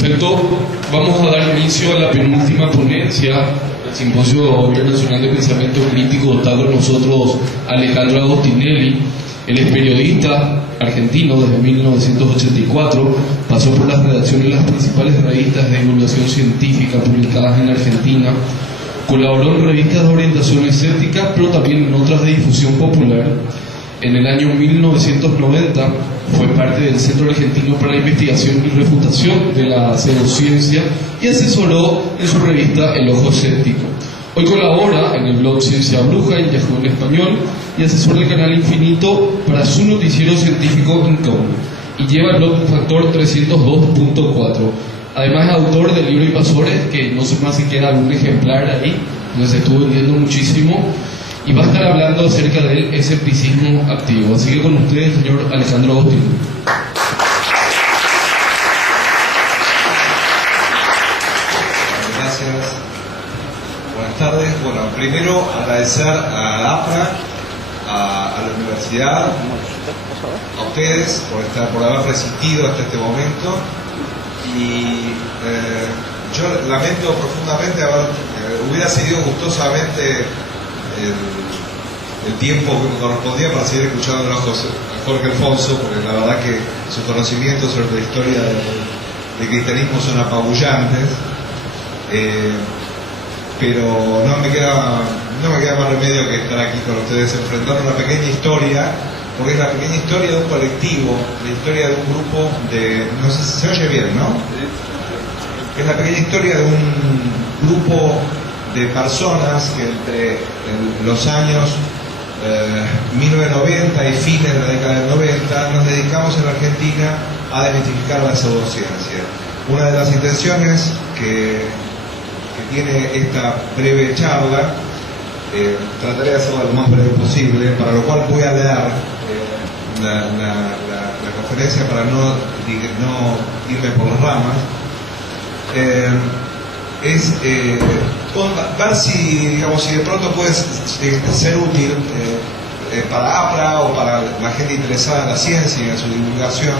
Perfecto, vamos a dar inicio a la penúltima ponencia del Simposio Internacional de Pensamiento Crítico. Está con nosotros Alejandro Agostinelli. Él es periodista argentino desde 1984, pasó por las redacciones de las principales revistas de divulgación científica publicadas en Argentina, colaboró en revistas de orientación escéptica, pero también en otras de difusión popular. En el año 1990 fue parte del Centro Argentino para la Investigación y Refutación de la Pseudociencia y asesoró en su revista El Ojo Escéptico. Hoy colabora en el blog Ciencia Bruja y Yahoo en español y asesora el canal Infinito para su noticiero científico Incómodo y lleva el blog Factor 302.4. Además es autor del libro Invasores, que no sé más si queda algún ejemplar ahí, donde se estuvo vendiendo muchísimo, y va a estar hablando acerca del escepticismo activo. Así que con ustedes, señor Alejandro Agostinelli. Gracias. Buenas tardes. Bueno, primero agradecer a APRA, a la universidad, a ustedes por haber resistido hasta este momento. Y yo lamento profundamente hubiera seguido gustosamente el tiempo que me correspondía para seguir escuchando a Jorge Alfonso, porque la verdad que sus conocimientos sobre la historia del cristianismo son apabullantes, pero no me queda más remedio que estar aquí con ustedes enfrentando una pequeña historia, porque es la pequeña historia de un colectivo, la historia de un grupo de... no sé si se oye bien, ¿no? Es la pequeña historia de un grupo de personas que entre los años 1990 y fines de la década del 90 nos dedicamos en Argentina a desmitificar la pseudociencia. Una de las intenciones que tiene esta breve charla, trataré de hacerlo lo más breve posible, para lo cual voy a leer la conferencia para no irme por las ramas. Ver si de pronto puede ser útil para APRA o para la gente interesada en la ciencia y en su divulgación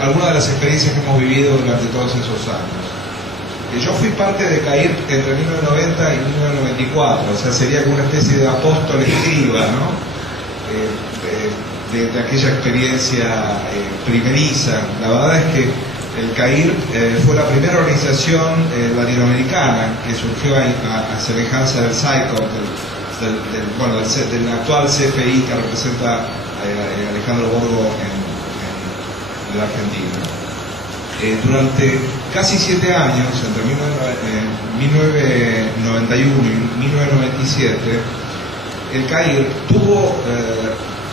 algunas de las experiencias que hemos vivido durante todos esos años. Yo fui parte de CAIRC entre 1990 y 1994, o sea, sería como una especie de apóstol escriba, ¿no? De aquella experiencia primeriza. La verdad es que el CAIRC fue la primera organización latinoamericana que surgió a semejanza del SAICOP, del actual CFI que representa a Alejandro Borgo en la Argentina. Durante casi 7 años, entre 1991 y 1997, el CAIRC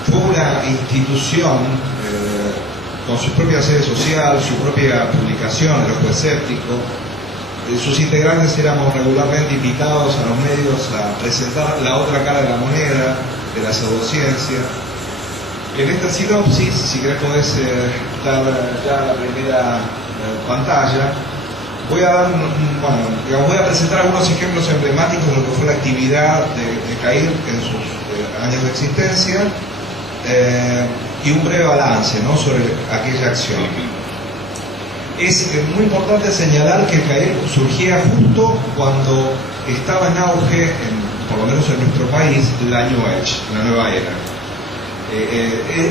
fue una institución con su propia sede social, su propia publicación, El Ojo Escéptico. Sus integrantes éramos regularmente invitados a los medios a presentar la otra cara de la moneda, de la pseudociencia. En esta sinopsis, si querés podés dar ya la primera pantalla, voy a presentar algunos ejemplos emblemáticos de lo que fue la actividad de CAIRC en sus años de existencia, y un breve balance, ¿no?, sobre aquella acción. Es muy importante señalar que el CAIRC surgía justo cuando estaba en auge, por lo menos en nuestro país, la New Age, la nueva era.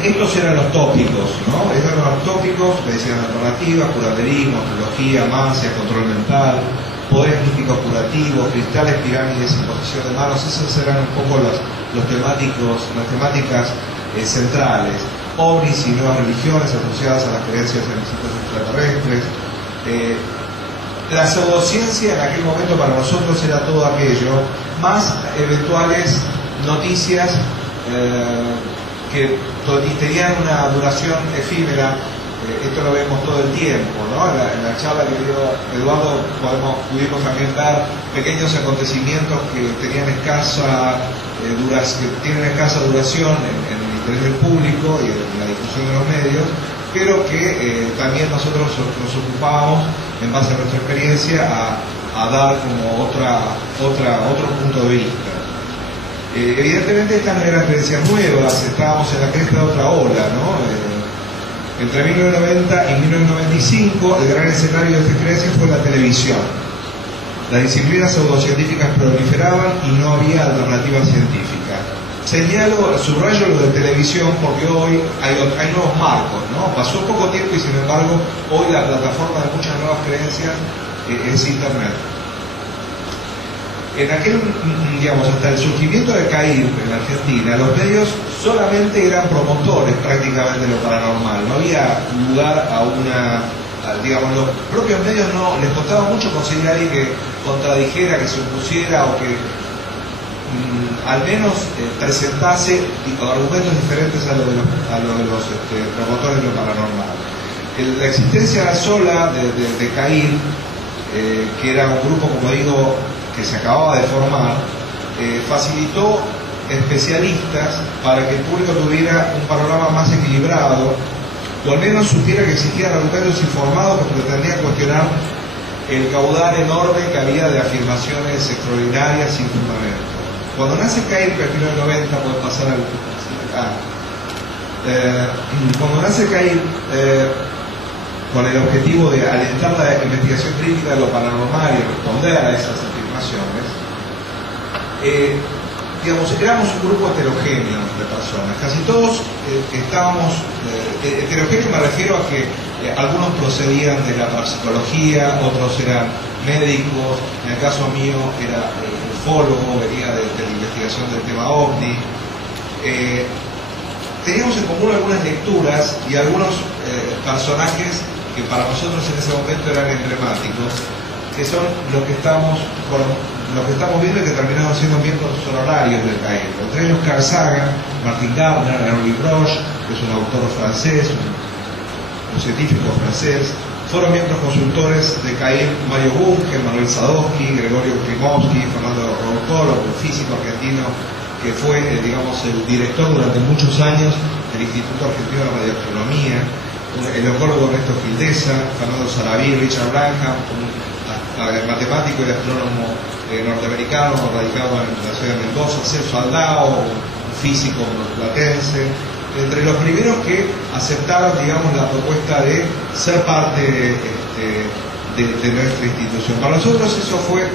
Estos eran los tópicos, ¿no? Estos eran los tópicos: medicina alternativa, curaterismo, astrología, mancia, control mental, poderes místicos curativos, cristales, pirámides, imposición de manos. Esas eran un poco las temáticas centrales. OVNIs y nuevas religiones asociadas a las creencias en visitas extraterrestres. La pseudociencia en aquel momento para nosotros era todo aquello, más eventuales noticias que tenían una duración efímera. Esto lo vemos todo el tiempo, ¿no? En la charla que dio Eduardo pudimos también ver pequeños acontecimientos que tienen escasa duración en el interés del público y en la difusión de los medios, pero que también nosotros nos ocupamos, en base a nuestra experiencia, a dar como otro punto de vista. Evidentemente estas no eran experiencias nuevas, estábamos en la cresta de otra ola, ¿no? Entre 1990 y 1995, el gran escenario de esta creencia fue la televisión. Las disciplinas pseudocientíficas proliferaban y no había alternativa científica. Subrayo lo de televisión porque hoy hay nuevos marcos, ¿no? Pasó poco tiempo y sin embargo hoy la plataforma de muchas nuevas creencias es Internet. En aquel, digamos, hasta el surgimiento de CAIR en la Argentina, los medios solamente eran promotores prácticamente de lo paranormal. No había lugar digamos, los propios medios no les costaba mucho conseguir a alguien que contradijera, que se opusiera o que al menos presentase argumentos diferentes a lo de los promotores de lo paranormal. La existencia sola de CAIR, que era un grupo, como digo, que se acababa de formar, facilitó especialistas para que el público tuviera un panorama más equilibrado, o al menos supiera que existían argumentos informados que pretendían cuestionar el caudal enorme que había de afirmaciones extraordinarias sin fundamento. Cuando nace CAIR, que en 1990 puede pasar al... cuando nace CAIR, con el objetivo de alentar la investigación crítica de lo paranormal y responder a esas afirmaciones, digamos, éramos un grupo heterogéneo de personas. Casi todos estábamos, heterogéneo me refiero a que algunos procedían de la parapsicología, otros eran médicos, en el caso mío era ufólogo, venía de la investigación del tema OVNI. Teníamos en común algunas lecturas y algunos personajes que para nosotros en ese momento eran emblemáticos, que son los que estamos viendo y que terminaron siendo miembros honorarios del CAIR. Entre ellos Carl Sagan, Martin Gardner, Henri Broch, que es un autor francés, un científico francés. Fueron miembros consultores de CAIR Mario Bunge, Manuel Sadowski, Gregorio Klimovsky, Fernando Roncolo, un físico argentino que fue, digamos, el director durante muchos años del Instituto Argentino de Radioastronomía, el oncólogo Ernesto Gildesa, Fernando Sarabí, Richard Branham, un matemático y astrónomo norteamericano radicado en la ciudad de Mendoza, Celso Aldao, un físico platense, entre los primeros que aceptaron, digamos, la propuesta de ser parte de nuestra institución. Para nosotros eso fue,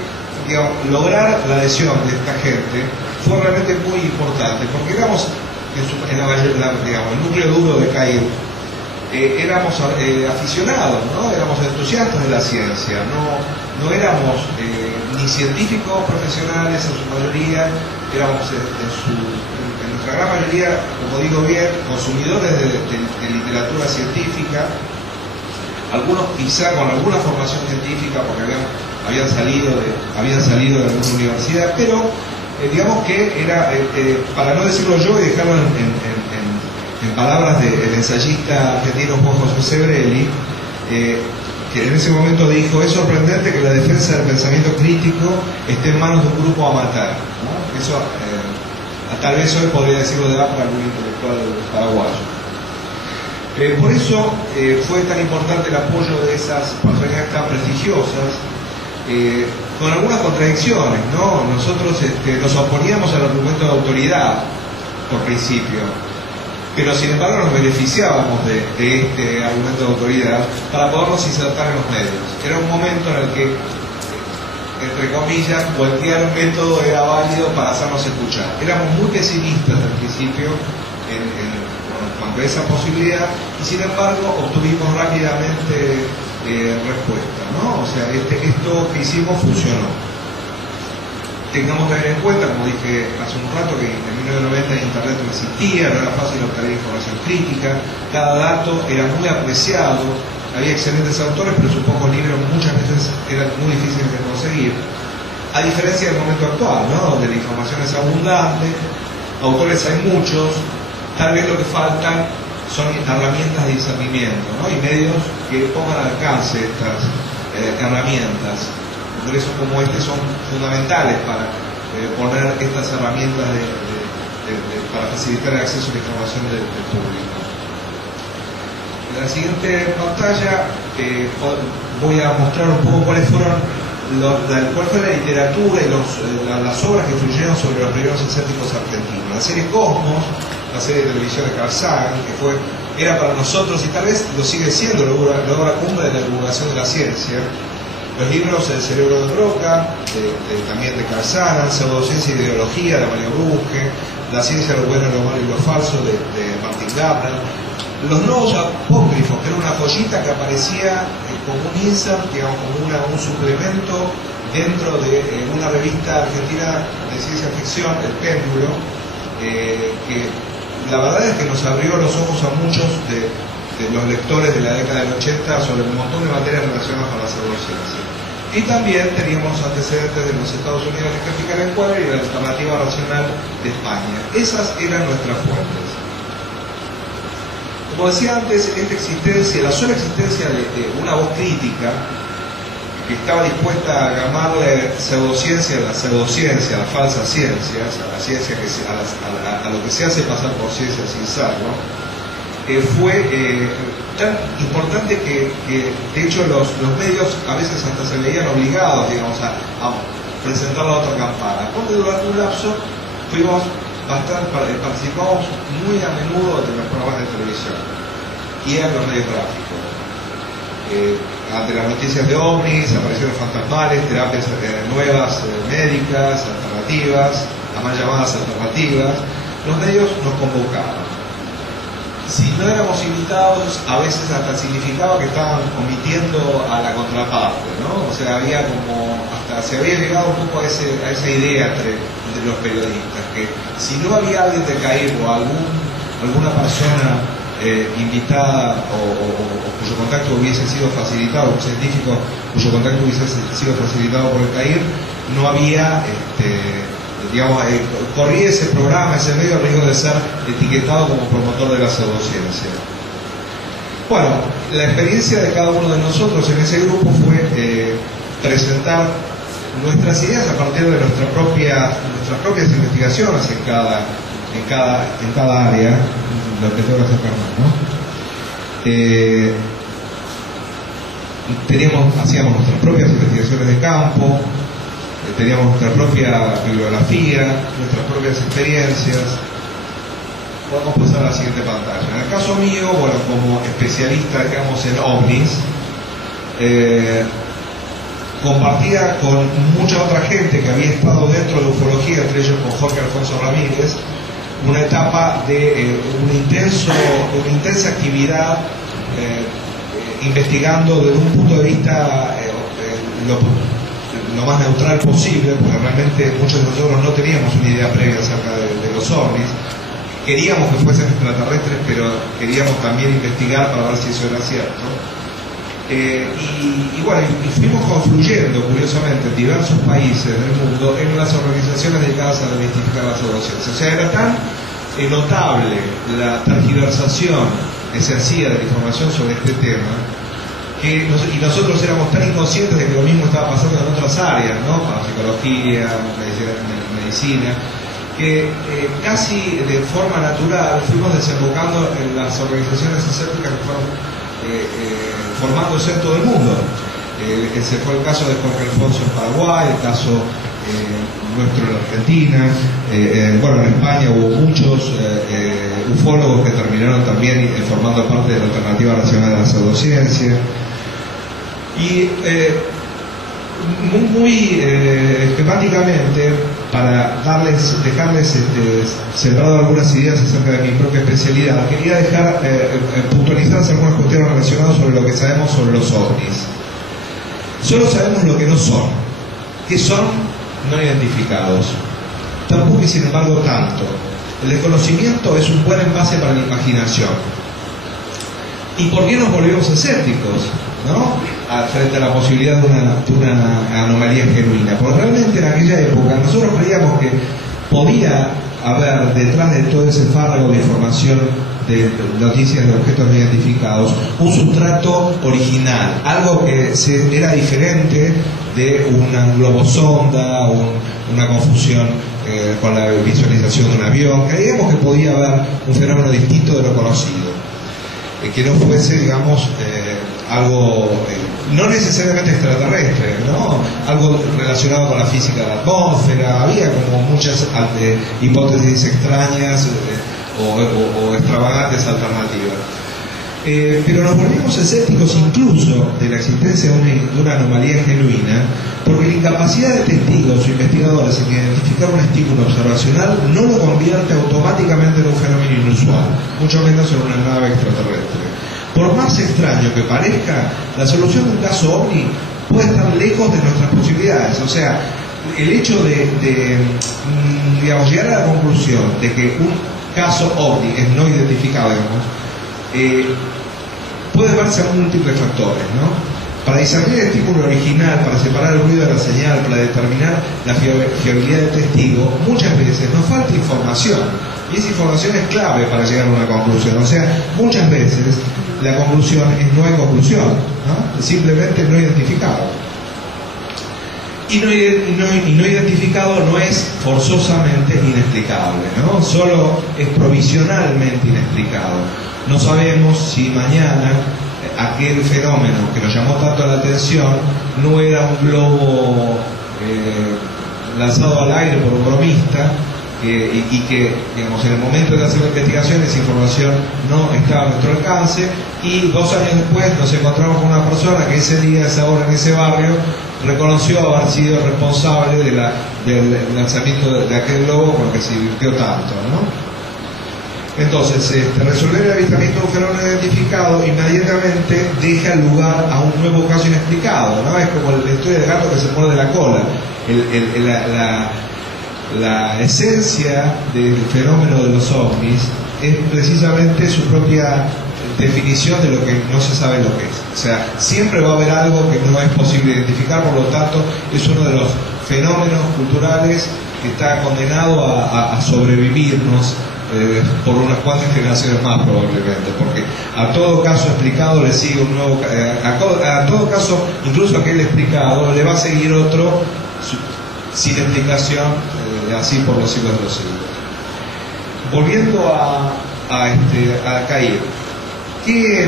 digamos, lograr la adhesión de esta gente fue realmente muy importante, porque éramos, digamos, el núcleo duro de CAIR, éramos aficionados, ¿no? Éramos entusiastas de la ciencia, no éramos ni científicos profesionales en su mayoría, éramos en nuestra gran mayoría, como digo bien, consumidores de literatura científica, algunos quizá con alguna formación científica porque habían salido de alguna universidad, pero digamos que era, para no decirlo yo y dejarlo en palabras del ensayista argentino Juan José Sebrelli, que en ese momento dijo: es sorprendente que la defensa del pensamiento crítico esté en manos de un grupo amateur, ¿no? Eso tal vez hoy podría decirlo de para algún intelectual paraguayo. Por eso fue tan importante el apoyo de esas personalidades tan prestigiosas, con algunas contradicciones, ¿no? Nosotros nos oponíamos al argumento de autoridad por principio, pero sin embargo nos beneficiábamos de este argumento de autoridad para podernos insertar en los medios. Era un momento en el que, entre comillas, cualquier método era válido para hacernos escuchar. Éramos muy pesimistas al principio cuanto a esa posibilidad, y sin embargo obtuvimos rápidamente respuesta, ¿no? O sea, esto que hicimos funcionó. Tengamos que tener en cuenta, como dije hace un rato, que en 1990 Internet no existía, no era fácil obtener información crítica, cada dato era muy apreciado, había excelentes autores, pero sus pocos libros muchas veces eran muy difíciles de conseguir, a diferencia del momento actual, ¿no? Donde la información es abundante, autores hay muchos, tal vez lo que faltan son herramientas de discernimiento, ¿no? Y medios que pongan al alcance estas herramientas. Congresos como este son fundamentales para poner estas herramientas para facilitar el acceso a la información del público. En la siguiente pantalla voy a mostrar un poco cuál fue la literatura y las obras que influyeron sobre los primeros escépticos argentinos. La serie Cosmos, la serie de televisión de Carl Sagan, que fue era para nosotros, y tal vez lo sigue siendo, la obra cumbre de la divulgación de la ciencia. Los libros El cerebro de Broca, también de Carl Sagan, Pseudociencia e ideología de Mario Brusque, La ciencia, lo bueno, lo malo y lo falso de Martin Gabler, Los nuevos apócrifos, que era una joyita que aparecía como un insert, digamos, como un suplemento dentro de una revista argentina de ciencia ficción, El Péndulo, que la verdad es que nos abrió los ojos a muchos de los lectores de la década del 80 sobre un montón de materias relacionadas con la pseudociencia. Y también teníamos antecedentes de los Estados Unidos de Crítica en Encuadre y la Alternativa Racional de España. Esas eran nuestras fuentes. Como decía antes, esta existencia, la sola existencia de una voz crítica que estaba dispuesta a llamarle pseudociencia a la pseudociencia, a la falsa ciencia, a la ciencia a lo que se hace pasar por ciencia sin serlo, fue tan importante que de hecho los medios a veces hasta se veían obligados, digamos, a presentar la otra campana. Porque durante un lapso participamos muy a menudo de los programas de televisión y en los medios gráficos. Ante las noticias de ovnis, apariciones fantasmales, terapias nuevas, médicas, alternativas, las mal llamadas alternativas, los medios nos convocaban. Si no éramos invitados, a veces hasta significaba que estaban omitiendo a la contraparte, ¿no? O sea, había como, hasta se había llegado un poco a esa idea entre los periodistas, que si no había alguien de CAIR o alguna persona invitada o cuyo contacto hubiese sido facilitado, un científico cuyo contacto hubiese sido facilitado por el CAIR, no había, digamos, corría ese programa, ese medio, el riesgo de ser etiquetado como promotor de la pseudociencia. Bueno, la experiencia de cada uno de nosotros en ese grupo fue presentar nuestras ideas a partir de nuestras propias investigaciones en cada área, lo que tengo que hacer ¿no? Hacíamos nuestras propias investigaciones de campo, teníamos nuestra propia bibliografía, nuestras propias experiencias. Podemos pasar a la siguiente pantalla. En el caso mío, bueno, como especialista, digamos, en ovnis, compartía con mucha otra gente que había estado dentro de ufología, entre ellos con Jorge Alfonso Ramírez, una etapa de una intensa actividad investigando desde un punto de vista lo más neutral posible, porque realmente muchos de nosotros no teníamos una idea previa acerca de los ovnis. Queríamos que fuesen extraterrestres, pero queríamos también investigar para ver si eso era cierto. Y bueno, fuimos confluyendo, curiosamente, en diversos países del mundo en las organizaciones dedicadas a desmitificar la pseudociencia. O sea, era tan notable la tergiversación que se hacía de la información sobre este tema, y nosotros éramos tan inconscientes de que lo mismo estaba pasando en otras áreas, ¿no? Psicología, medicina, que casi de forma natural fuimos desembocando en las organizaciones escépticas que fueron formándose en todo el mundo. Ese fue el caso de Jorge Alfonso en Paraguay, el caso nuestro en Argentina. Bueno, en España hubo muchos ufólogos que terminaron también formando parte de la Alternativa Racional de la Pseudociencia. Y muy esquemáticamente, para dejarles sembrado algunas ideas acerca de mi propia especialidad, quería dejar puntualizadas algunas cuestiones relacionadas sobre lo que sabemos sobre los ovnis. Solo sabemos lo que no son, que son no identificados. Tampoco y sin embargo tanto. El desconocimiento es un buen envase para la imaginación. ¿Y por qué nos volvemos escépticos, ¿no? Frente a la posibilidad de una anomalía genuina? Porque realmente en aquella época nosotros creíamos que podía haber detrás de todo ese fárrago de información, de noticias de objetos no identificados, un sustrato original, algo que era diferente de una globosonda, una confusión con la visualización de un avión. Creíamos que podía haber un fenómeno distinto de lo conocido, que no fuese, digamos, algo no necesariamente extraterrestre, ¿no? Algo relacionado con la física de la atmósfera. Había como muchas hipótesis extrañas o extravagantes alternativas. Pero nos volvimos escépticos incluso de la existencia de una anomalía genuina, porque la incapacidad de testigos o investigadores en identificar un estímulo observacional no lo convierte automáticamente en un fenómeno inusual, mucho menos en una nave extraterrestre. Por más extraño que parezca, la solución de un caso OVNI puede estar lejos de nuestras posibilidades. O sea, el hecho de digamos, llegar a la conclusión de que un caso OVNI es no identificado, digamos, puede verse a múltiples factores, ¿no? Para discernir el estímulo original, para separar el ruido de la señal, para determinar la fiabilidad del testigo, muchas veces nos falta información, y esa información es clave para llegar a una conclusión. O sea, muchas veces la conclusión es no hay conclusión, ¿no? Simplemente no identificado. Y no identificado no es forzosamente inexplicable, ¿no? Solo es provisionalmente inexplicado. No sabemos si mañana aquel fenómeno que nos llamó tanto la atención no era un globo lanzado al aire por un bromista, y que, digamos, en el momento de hacer la investigación esa información no estaba a nuestro alcance, y 2 años después nos encontramos con una persona que ese día, esa hora, en ese barrio reconoció haber sido responsable del lanzamiento de aquel globo con el que se divirtió tanto, ¿no? Entonces, resolver el avistamiento de un fenómeno identificado inmediatamente deja lugar a un nuevo caso inexplicado, ¿no? Es como la historia del gato que se muerde la cola. La esencia del fenómeno de los ovnis es precisamente su propia definición de lo que no se sabe lo que es. O sea, siempre va a haber algo que no es posible identificar, por lo tanto es uno de los fenómenos culturales que está condenado a sobrevivirnos por unas cuantas generaciones más probablemente, porque a todo caso explicado le sigue un nuevo, a todo caso, incluso aquel explicado, le va a seguir otro sin explicación, así por los siglos de los siglos. Volviendo a Cair, ¿qué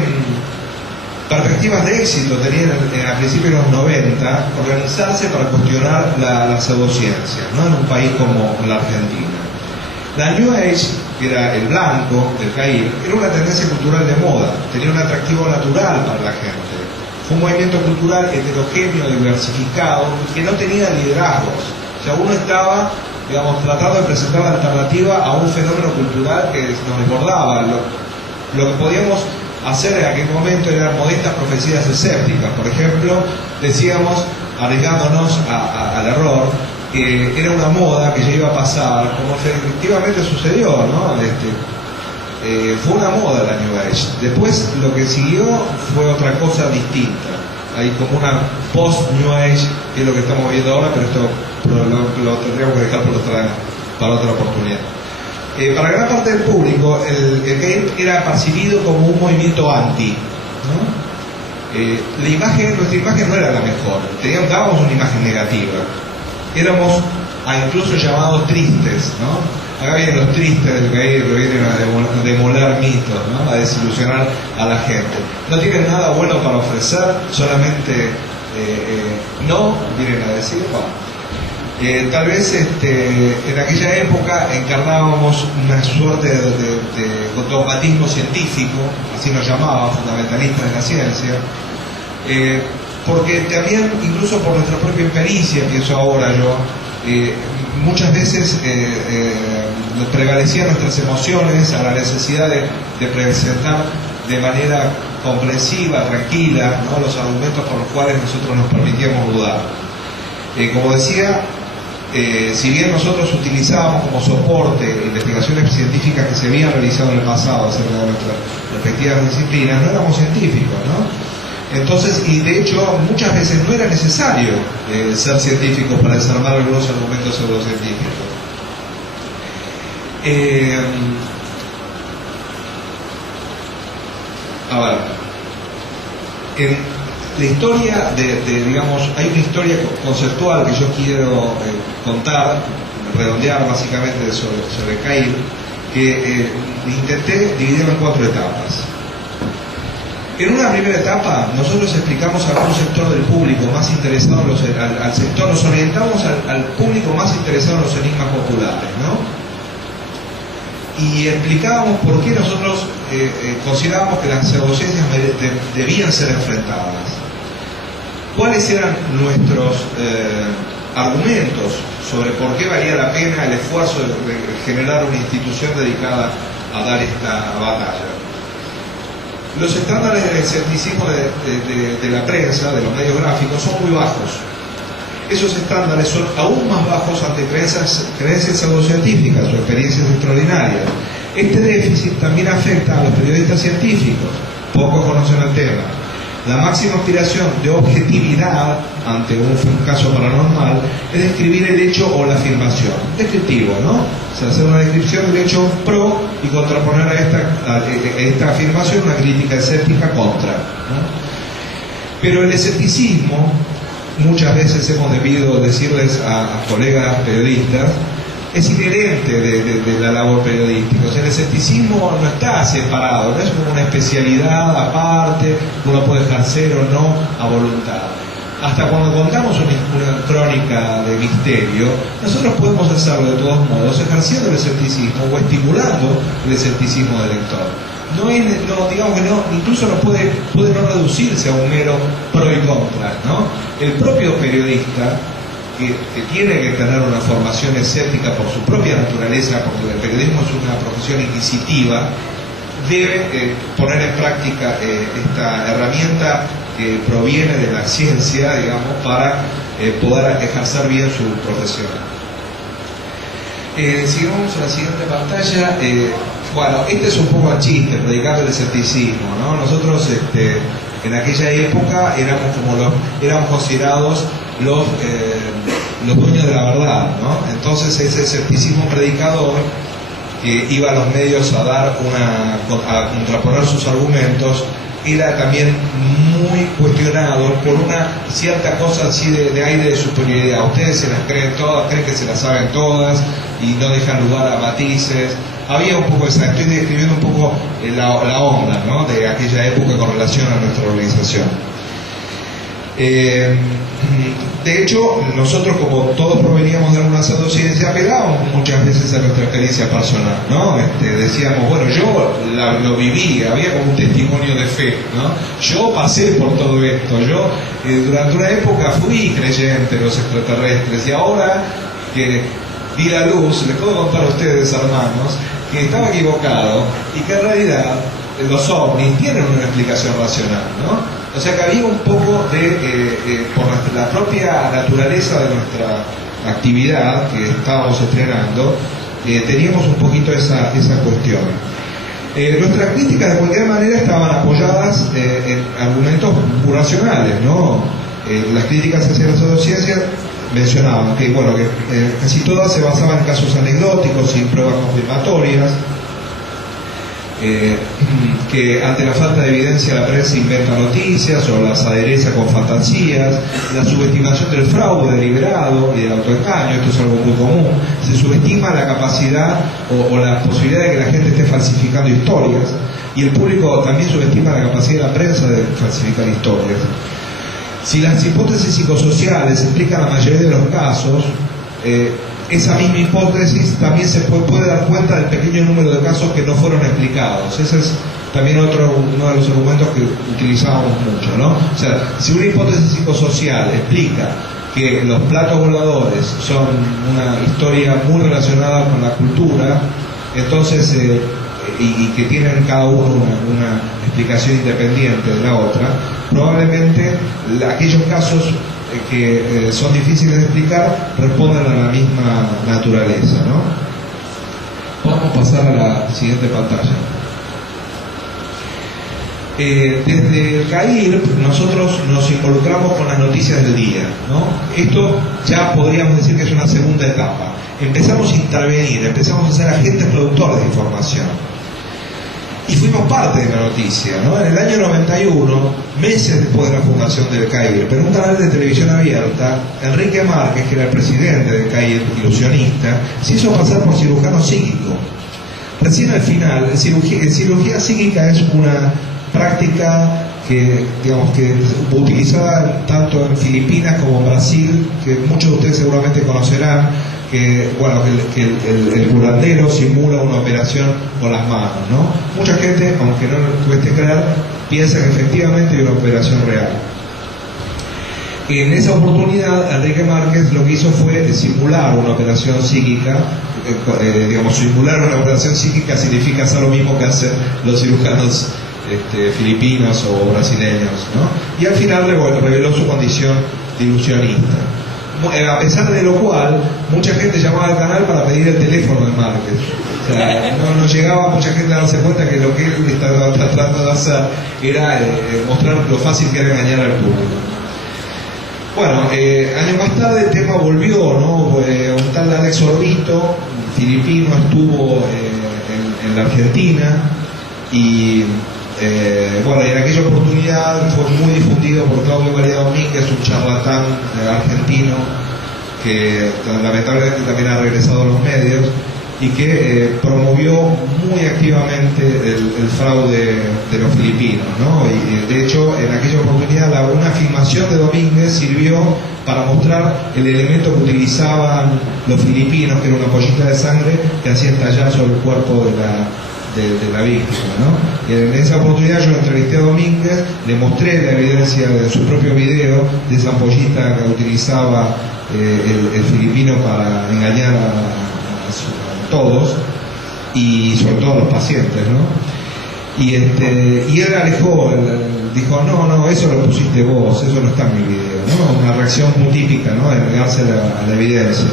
perspectivas de éxito tenían a principios de los 90 organizarse para cuestionar la pseudociencia, ¿no? En un país como la Argentina? La New Age, que era el blanco del Cair, era una tendencia cultural de moda, tenía un atractivo natural para la gente. Fue un movimiento cultural heterogéneo, diversificado, que no tenía liderazgos. O sea, uno estaba, digamos, tratando de presentar la alternativa a un fenómeno cultural que nos desbordaba. Lo que podíamos hacer en aquel momento eran modestas profecías escépticas. Por ejemplo, decíamos, arriesgándonos al error, que era una moda que ya iba a pasar, como efectivamente sucedió, ¿no? Fue una moda la New Age. Después lo que siguió fue otra cosa distinta. Hay como una post-New Age, que es lo que estamos viendo ahora, pero esto lo tendríamos que dejar para otra oportunidad. Para gran parte del público, el Cair era percibido como un movimiento anti, ¿no? Nuestra imagen no era la mejor, dábamos una imagen negativa. Éramos incluso llamados tristes, ¿no? Acá vienen los tristes del Cair, que vienen a demoler mitos, ¿no? A desilusionar a la gente. No tienen nada bueno para ofrecer, solamente no, vienen a decir, bueno. Tal vez en aquella época encarnábamos una suerte de dogmatismo científico, así nos llamaban, fundamentalistas de la ciencia, porque también, incluso por nuestra propia experiencia, pienso ahora yo, muchas veces prevalecían nuestras emociones a la necesidad de presentar de manera comprensiva, tranquila, ¿no? Los argumentos por los cuales nosotros nos permitíamos dudar. Como decía, si bien nosotros utilizábamos como soporte investigaciones científicas que se habían realizado en el pasado acerca de nuestras respectivas disciplinas, no éramos científicos, ¿no? Entonces, y de hecho muchas veces no era necesario ser científico para desarmar algunos argumentos pseudocientíficos. Ahora, en la historia digamos, hay una historia conceptual que yo quiero contar, redondear básicamente sobre Cair, que intenté dividir en 4 etapas. En una primera etapa, nosotros explicamos a un sector del público más interesado al sector, nos orientamos al público más interesado en los enigmas populares, ¿no? y explicábamos por qué nosotros considerábamos que las pseudociencias debían ser enfrentadas. ¿Cuáles eran nuestros argumentos sobre por qué valía la pena el esfuerzo de generar una institución dedicada a dar esta batalla? Los estándares del escepticismo de la prensa, de los medios gráficos, son muy bajos. Esos estándares son aún más bajos ante creencias pseudocientíficas o experiencias extraordinarias. Este déficit también afecta a los periodistas científicos. Pocos conocen el tema. La máxima aspiración de objetividad ante un caso paranormal es describir el hecho o la afirmación. Descriptivo, ¿no? O sea, hacer una descripción del hecho pro y contraponer a esta afirmación una crítica escéptica contra, ¿no? Pero el escepticismo, muchas veces hemos debido decirles a colegas periodistas, es inherente de la labor periodística. O sea, el escepticismo no está separado, no es como una especialidad aparte, uno puede ejercer o no a voluntad. Hasta cuando contamos una crónica de misterio, nosotros podemos hacerlo de todos modos, ejerciendo el escepticismo o estimulando el escepticismo del lector. Digamos que no, incluso no puede no reducirse a un mero pro y contra, ¿no? El propio periodista, que tiene que tener una formación escéptica por su propia naturaleza, porque el periodismo es una profesión inquisitiva, debe poner en práctica esta herramienta que proviene de la ciencia, digamos, para poder ejercer bien su profesión. Sigamos a la siguiente pantalla. Bueno, este es un poco el chiste, predicando el escepticismo, ¿no? Nosotros en aquella época éramos considerados los dueños de la verdad, ¿no? Entonces ese escepticismo predicador que iba a los medios a contraponer sus argumentos era también muy cuestionado por una cierta cosa así de aire de superioridad. Ustedes se las creen todas, creen que se las saben todas y no dejan lugar a matices. Había un poco esa, estoy describiendo un poco la onda, ¿no?, de aquella época con relación a nuestra organización. De hecho, nosotros, como todos proveníamos de alguna pseudociencia, apelábamos muchas veces a nuestra experiencia personal, ¿no? Decíamos, bueno, yo lo viví, había como un testimonio de fe, ¿no? Yo pasé por todo esto, yo durante una época fui creyente en los extraterrestres y ahora que vi la luz, les puedo contar a ustedes, hermanos, que estaba equivocado y que en realidad los ovnis tienen una explicación racional, ¿no? O sea que había un poco por la propia naturaleza de nuestra actividad que estábamos estrenando, teníamos un poquito esa cuestión. Nuestras críticas de cualquier manera estaban apoyadas en argumentos muy racionales, ¿no? Las críticas hacia las pseudociencias mencionaban que, bueno, que casi todas se basaban en casos anecdóticos sin pruebas confirmatorias, que ante la falta de evidencia la prensa inventa noticias o las adereza con fantasías, la subestimación del fraude deliberado y del autoengaño, esto es algo muy común, se subestima la capacidad o la posibilidad de que la gente esté falsificando historias, y el público también subestima la capacidad de la prensa de falsificar historias. Si las hipótesis psicosociales explican la mayoría de los casos, esa misma hipótesis también se puede dar cuenta del pequeño número de casos que no fueron explicados. Ese es también uno de los argumentos que utilizábamos mucho, ¿no? O sea, si una hipótesis psicosocial explica que los platos voladores son una historia muy relacionada con la cultura, entonces y que tienen cada uno una explicación independiente de la otra, probablemente aquellos casos que son difíciles de explicar responden a la misma naturaleza, ¿no? Vamos a pasar a la siguiente pantalla. Desde el CAIR nosotros nos involucramos con las noticias del día, ¿no? Esto ya podríamos decir que es una segunda etapa. Empezamos a intervenir, empezamos a ser agentes productores de información. Y fuimos parte de la noticia, ¿no? En el año 91, meses después de la fundación del CAIR, pero un canal de televisión abierta, Enrique Márquez, que era el presidente del CAIR, ilusionista, se hizo pasar por cirujano psíquico. Recién al final, cirugía psíquica es una práctica digamos, que utilizada tanto en Filipinas como en Brasil, que muchos de ustedes seguramente conocerán, que bueno, que el curandero simula una operación con las manos, ¿no? Mucha gente, aunque no lo cueste creer, piensa que efectivamente hay una operación real. En esa oportunidad, Enrique Márquez lo que hizo fue simular una operación psíquica. Digamos, simular una operación psíquica significa hacer lo mismo que hacen los cirujanos filipinos o brasileños, ¿no? Y al final reveló su condición de ilusionista. A pesar de lo cual, mucha gente llamaba al canal para pedir el teléfono de Márquez. O sea, no llegaba mucha gente a darse cuenta que lo que él estaba tratando de hacer era mostrar lo fácil que era engañar al público. Bueno, años más tarde el tema volvió, ¿no? Un tal Alex Orbito, filipino, estuvo en la Argentina y bueno, en aquella oportunidad fue muy difundido por Claudio María Domínguez, un charlatán argentino que lamentablemente también ha regresado a los medios y que promovió muy activamente el fraude de los filipinos, ¿no? Y de hecho en aquella oportunidad una filmación de Domínguez sirvió para mostrar el elemento que utilizaban los filipinos, que era una pollita de sangre que hacía estallar sobre el cuerpo de la víctima, ¿no? Y en esa oportunidad yo entrevisté a Domínguez, le mostré la evidencia de su propio video de esa ampollita que utilizaba el filipino para engañar a todos y sobre todo a los pacientes, ¿no? Y él alejó, dijo, no, eso lo pusiste vos, eso no está en mi video, ¿no? Una reacción muy típica, ¿no? De negarse a la evidencia.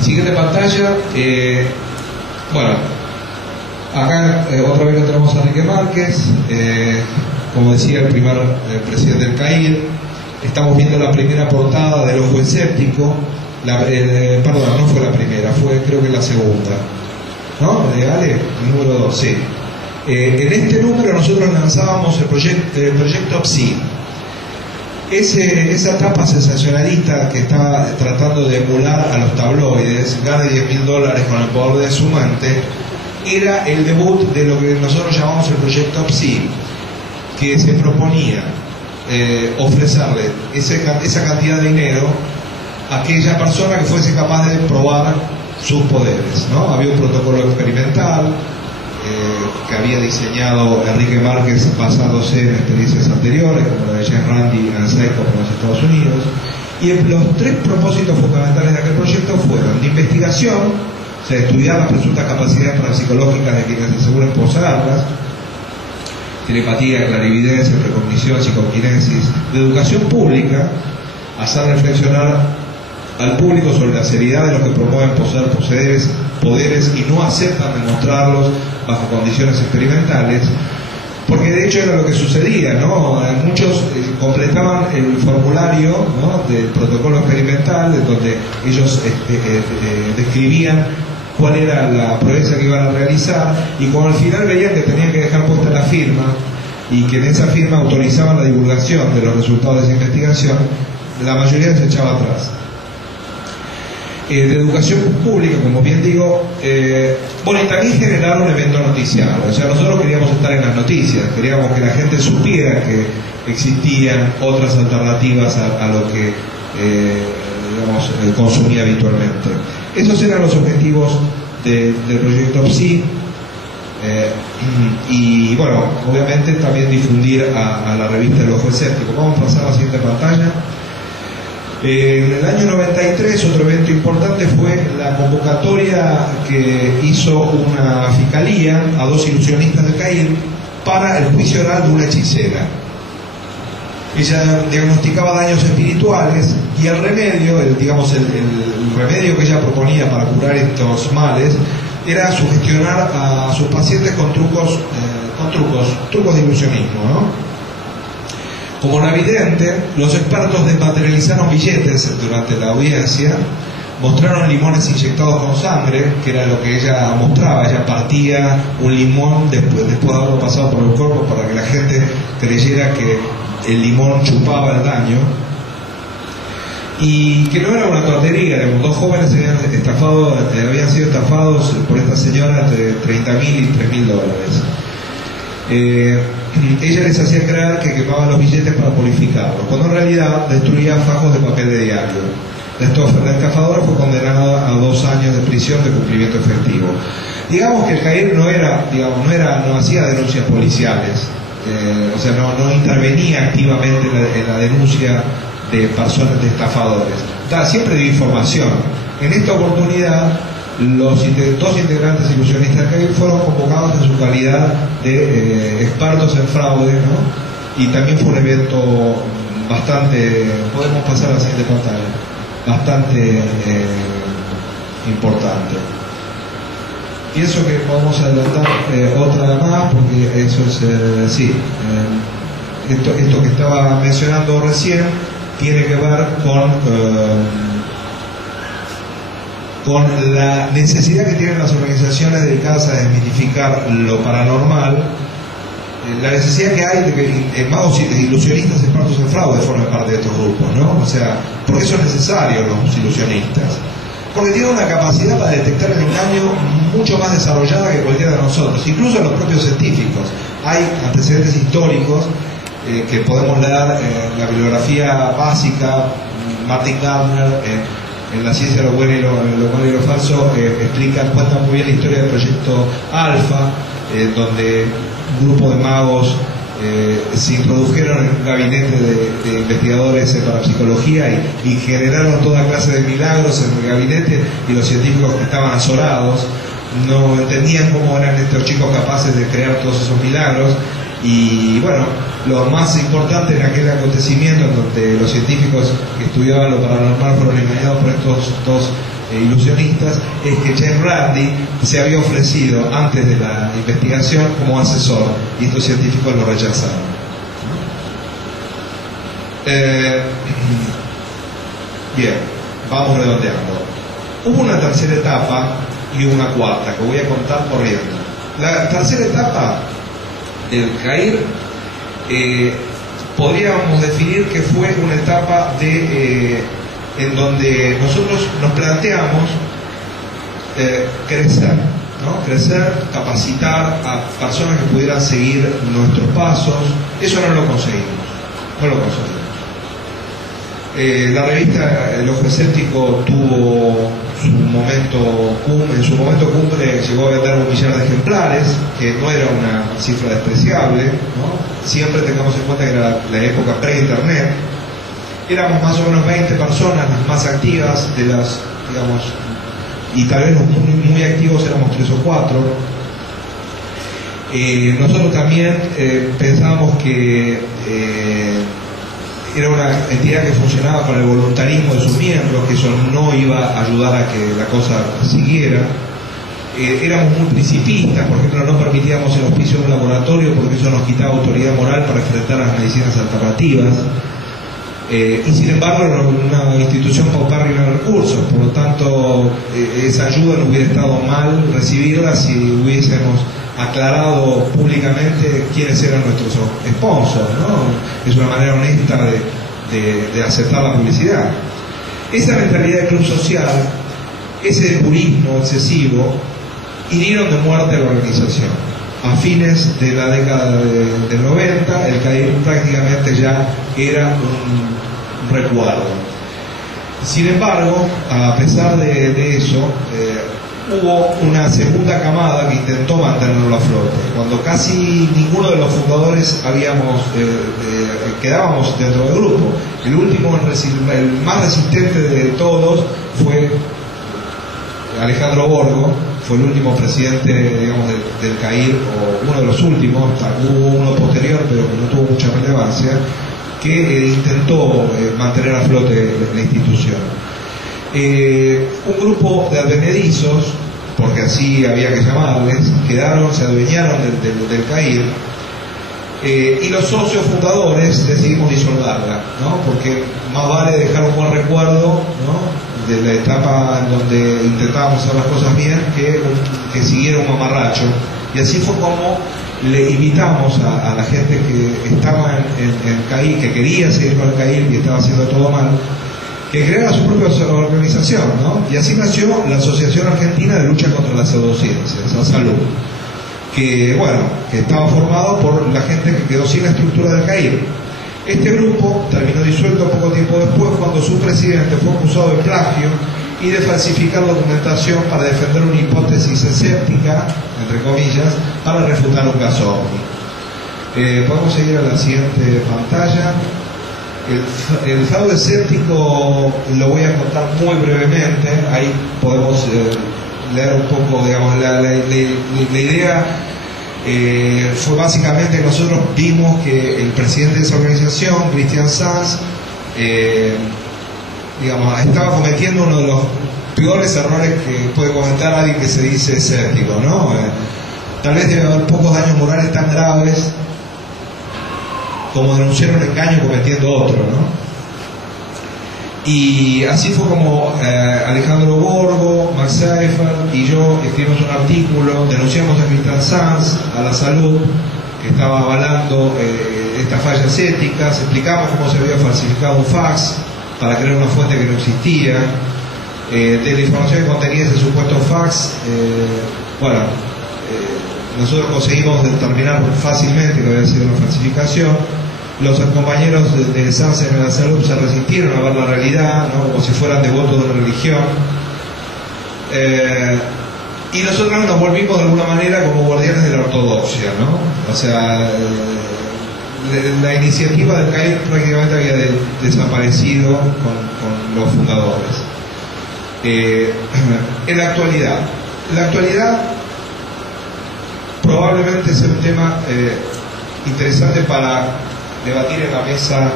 Siguiente pantalla. Bueno, acá otra vez lo tenemos a Enrique Márquez, como decía el primer presidente del CAIR. Estamos viendo la primera portada del Ojo Escéptico. Perdón, no fue la primera, fue creo que la segunda, ¿no? Ale, el número 2, sí. En este número nosotros lanzábamos el proyecto PSI. Esa etapa sensacionalista que estaba tratando de emular a los tabloides, gane $10.000 con el poder de su mente, era el debut de lo que nosotros llamamos el proyecto PSI, que se proponía ofrecerle esa cantidad de dinero a aquella persona que fuese capaz de probar sus poderes, ¿no? Había un protocolo experimental que había diseñado Enrique Márquez basándose en experiencias anteriores, como la de James Randi en Psycho por los Estados Unidos, y los tres propósitos fundamentales de aquel proyecto fueron de investigación, o sea, estudiar las presuntas capacidades parapsicológicas de quienes aseguren poseerlas, telepatía, clarividencia, precognición, psicoquinesis, de educación pública, hacer reflexionar al público sobre la seriedad de los que promueven poseer poderes y no aceptan demostrarlos bajo condiciones experimentales, porque de hecho era lo que sucedía, ¿no? Muchos completaban el formulario, ¿no?, del protocolo experimental, en donde ellos describían cuál era la proeza que iban a realizar, y cuando al final veían que tenían que dejar puesta la firma y que en esa firma autorizaban la divulgación de los resultados de esa investigación, la mayoría se echaba atrás. De educación pública, como bien digo, bueno, y también generar un evento noticiario. O sea, nosotros queríamos estar en las noticias, queríamos que la gente supiera que existían otras alternativas a lo que digamos, consumía habitualmente. Esos eran los objetivos del proyecto PSI. Y bueno, obviamente también difundir a la revista El Ojo Escéptico. Vamos a pasar a la siguiente pantalla. En el año 93 otro evento importante fue la convocatoria que hizo una fiscalía a dos ilusionistas de CAIR para el juicio oral de una hechicera. Ella diagnosticaba daños espirituales y el remedio, el remedio que ella proponía para curar estos males era sugestionar a sus pacientes con trucos de ilusionismo, ¿no? Como no evidente, los expertos desmaterializaron billetes durante la audiencia, mostraron limones inyectados con sangre, que era lo que ella mostraba. Ella partía un limón después de haberlo pasado por el cuerpo para que la gente creyera que el limón chupaba el daño, y que no era una tontería. Dos jóvenes habían sido estafados por esta señora entre $30.000 y $3.000. ella les hacía creer que quemaban los billetes para purificarlos, cuando en realidad destruía fajos de papel de diario. La estafadora fue condenada a 2 años de prisión de cumplimiento efectivo. Digamos que el CAIR no hacía denuncias policiales, o sea, no intervenía activamente en la denuncia de personas, de estafadores. Siempre dio información. En esta oportunidad, los 2 integrantes ilusionistas del CAIR fueron convocados en su calidad de expertos en fraude, ¿no? Y también fue un evento bastante, podemos pasar a la siguiente pantalla, bastante importante. Pienso que podemos adelantar otra más, porque eso es, esto que estaba mencionando recién tiene que ver con la necesidad que tienen las organizaciones dedicadas a desmitificar lo paranormal, la necesidad que hay de que magos ilusionistas expertos en fraude formen parte de estos grupos, ¿no? O sea, ¿por qué son necesarios los ilusionistas? Porque tienen una capacidad para detectar el engaño mucho más desarrollada que cualquiera de nosotros, incluso los propios científicos. Hay antecedentes históricos que podemos leer en la bibliografía básica. Martin Gardner, en La ciencia de lo bueno y lo falso, cuenta muy bien la historia del proyecto Alfa, donde un grupo de magos se introdujeron en un gabinete de investigadores en parapsicología y generaron toda clase de milagros en el gabinete, y los científicos que estaban azorados no entendían cómo eran estos chicos capaces de crear todos esos milagros. Y bueno, lo más importante en aquel acontecimiento, en donde los científicos que estudiaban lo paranormal fueron engañados por estos 2 ilusionistas, es que James Randi se había ofrecido antes de la investigación como asesor, y estos científicos lo rechazaron. Bien, vamos redondeando. Hubo una tercera etapa y una cuarta que voy a contar corriendo. La tercera etapa del CAIR podríamos definir que fue una etapa en donde nosotros nos planteamos crecer, ¿no? Crecer, capacitar a personas que pudieran seguir nuestros pasos. Eso no lo conseguimos. La revista El Ojo Escéptico tuvo en su momento cumbre llegó a vender 1 millar de ejemplares, que no era una cifra despreciable, ¿no? Siempre tengamos en cuenta que era la época pre-internet. Éramos más o menos 20 personas las más activas de las, digamos, y tal vez los muy activos éramos 3 o 4. Nosotros también pensábamos que era una entidad que funcionaba con el voluntarismo de sus miembros, que eso no iba a ayudar a que la cosa siguiera. Éramos muy principistas, por ejemplo, no permitíamos el auspicio de un laboratorio porque eso nos quitaba autoridad moral para enfrentar las medicinas alternativas. Y sin embargo era una institución paupérrima de recursos, por lo tanto esa ayuda no hubiera estado mal recibirla si hubiésemos aclarado públicamente quiénes eran nuestros sponsors, ¿no? Es una manera honesta de aceptar la publicidad. Esa mentalidad de club social, ese purismo excesivo, hirieron de muerte a la organización. A fines de la década del 90, el CAIR prácticamente ya era un recuerdo. Sin embargo, a pesar de eso, hubo una segunda camada que intentó mantenerlo a flote. Cuando casi ninguno de los fundadores quedábamos dentro del grupo. El último, el más resistente de todos, fue Alejandro Borgo. Fue el último presidente, digamos, del CAIR, o uno de los últimos. Hubo uno posterior, pero que no tuvo mucha relevancia, que intentó mantener a flote la institución. Un grupo de advenedizos, porque así había que llamarles, se adueñaron del CAIR, y los socios fundadores decidimos disolverla, ¿no? Porque más vale dejar un buen recuerdo, ¿no?, de la etapa en donde intentábamos hacer las cosas bien, que siguiera un mamarracho. Y así fue como le invitamos a la gente que estaba en CAIR, que quería seguir con el CAIR y estaba haciendo todo mal, que creara su propia organización, ¿no? Y así nació la Asociación Argentina de Lucha contra las Pseudociencias, ASALU. que estaba formado por la gente que quedó sin la estructura del CAIR. Este grupo terminó disuelto poco tiempo después, cuando su presidente fue acusado de plagio y de falsificar documentación para defender una hipótesis escéptica, entre comillas, para refutar un caso OVNI. Podemos seguir a la siguiente pantalla. El fraude escéptico lo voy a contar muy brevemente. Ahí podemos leer un poco, digamos, la idea. Fue básicamente que nosotros vimos que el presidente de esa organización, Christian Sanz, digamos, estaba cometiendo uno de los peores errores que puede cometer alguien que se dice escéptico, ¿no? Tal vez debe haber pocos daños morales tan graves como denunciar un engaño cometiendo otro, ¿no? Y así fue como Alejandro Borgo, Max Seifert y yo escribimos un artículo, denunciamos a Christian Sanz, a la salud, que estaba avalando estas fallas éticas, explicamos cómo se había falsificado un fax para crear una fuente que no existía, de la información que contenía ese supuesto fax, nosotros conseguimos determinar fácilmente que había sido una falsificación. Los compañeros de Sanz en la salud se resistieron a ver la realidad, ¿no? Como si fueran devotos de una religión. Y nosotros nos volvimos de alguna manera como guardianes de la ortodoxia, ¿no? O sea, la iniciativa del CAIR prácticamente había desaparecido con los fundadores. En la actualidad probablemente sea un tema interesante para debatir en la mesa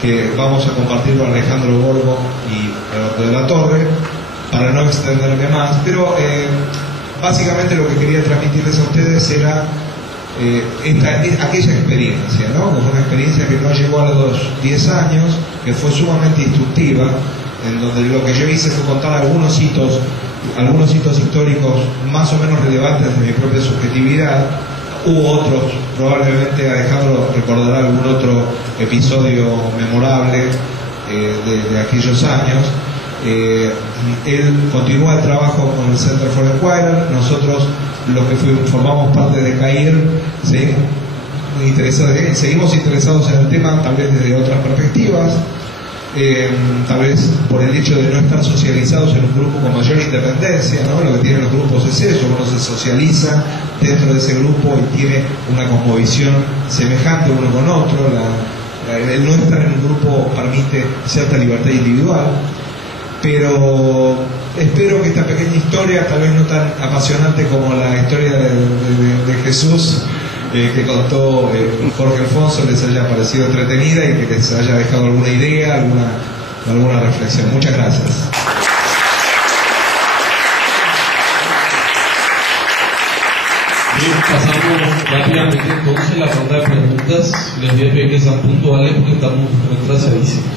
que vamos a compartir con Alejandro Borgo y Alberto de la Torre, para no extenderme más, pero básicamente lo que quería transmitirles a ustedes era aquella experiencia, ¿no? Que fue una experiencia que no llegó a los 10 años, que fue sumamente instructiva, en donde lo que yo hice fue contar algunos hitos históricos más o menos relevantes de mi propia subjetividad. Hubo otros, probablemente Alejandro recordará algún otro episodio memorable de aquellos años. Él continúa el trabajo con el Center for Inquiry. Nosotros, los que formamos parte de CAIR, seguimos interesados en el tema, tal vez desde otras perspectivas, tal vez por el hecho de no estar socializados en un grupo con mayor independencia, ¿no? Lo que tienen los grupos es eso: uno se socializa dentro de ese grupo y tiene una cosmovisión semejante uno con otro. El no estar en un grupo permite cierta libertad individual, pero espero que esta pequeña historia, tal vez no tan apasionante como la historia de Jesús que contó Jorge Alfonso, les haya parecido entretenida y que les haya dejado alguna idea, alguna reflexión. Muchas gracias. Bien, pasamos rápidamente entonces a la ronda de preguntas. Les voy a pedir que sean puntuales porque estamos retrasadísimos.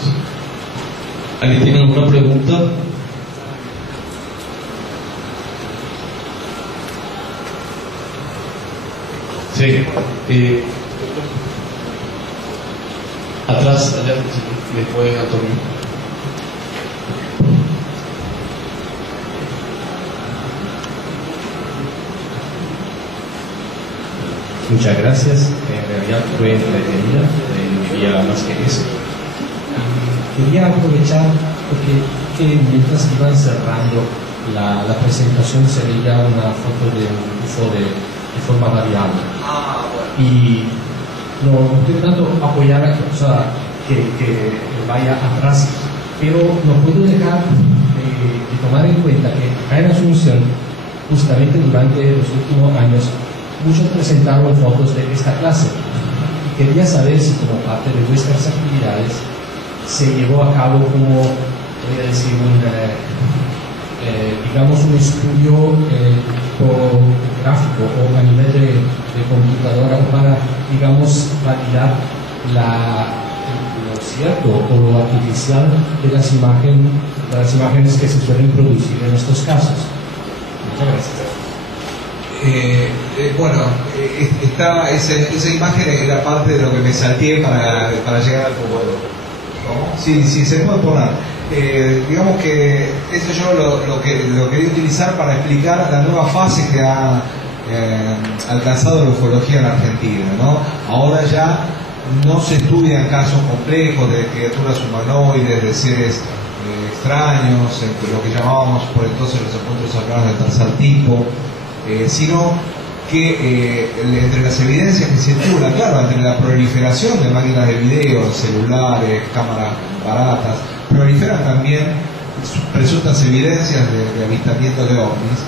¿Alguien tiene alguna pregunta? Sí. Atrás, allá, después Antonio. Muchas gracias. En realidad fue entretenida, diría más que eso. Quería aprovechar porque mientras iban cerrando la presentación se veía una foto de un UFO de forma variable. Y no estoy tratando de apoyar a que vaya atrás, pero no puedo dejar de tomar en cuenta que acá en Asunción, justamente durante los últimos años, muchos presentaron fotos de esta clase. Y quería saber si como parte de vuestras actividades se llevó a cabo como, voy a decir, digamos un estudio gráfico o a nivel de computadora para, digamos, validar lo cierto o lo artificial de las imágenes que se suelen producir en estos casos. Muchas gracias. Esa imagen era parte de lo que me salteé para llegar al fútbol. ¿Cómo? Sí, se puede poner. Digamos que eso yo lo quería utilizar para explicar la nueva fase que ha alcanzado la ufología en Argentina, ¿no? Ahora ya no se estudian casos complejos de criaturas humanoides, de seres extraños, lo que llamábamos por entonces los encuentros cercanos del tercer tipo, sino que entre las evidencias que circulan, claro, entre la proliferación de máquinas de video, celulares, cámaras baratas, proliferan también presuntas evidencias de avistamientos de ovnis,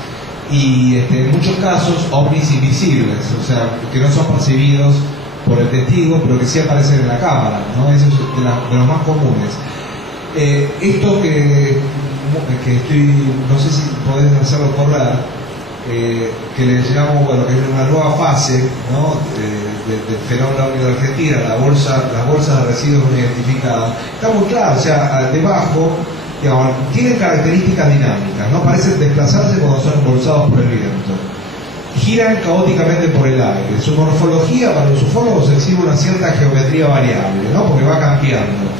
y en muchos casos ovnis invisibles, o sea, que no son percibidos por el testigo, pero que sí aparecen en la cámara, ¿no? Eso es de los más comunes. Esto que estoy, no sé si podés hacerlo correr, que le llamamos, bueno, que es una nueva fase, ¿no? del fenómeno ovni de Argentina, las bolsas de residuos no identificados, está muy claro, o sea, debajo, digamos, tienen características dinámicas, ¿no? Parecen desplazarse cuando son embolsados por el viento, giran caóticamente por el aire, su morfología para los ufólogos exhibe una cierta geometría variable, ¿no? Porque va cambiando,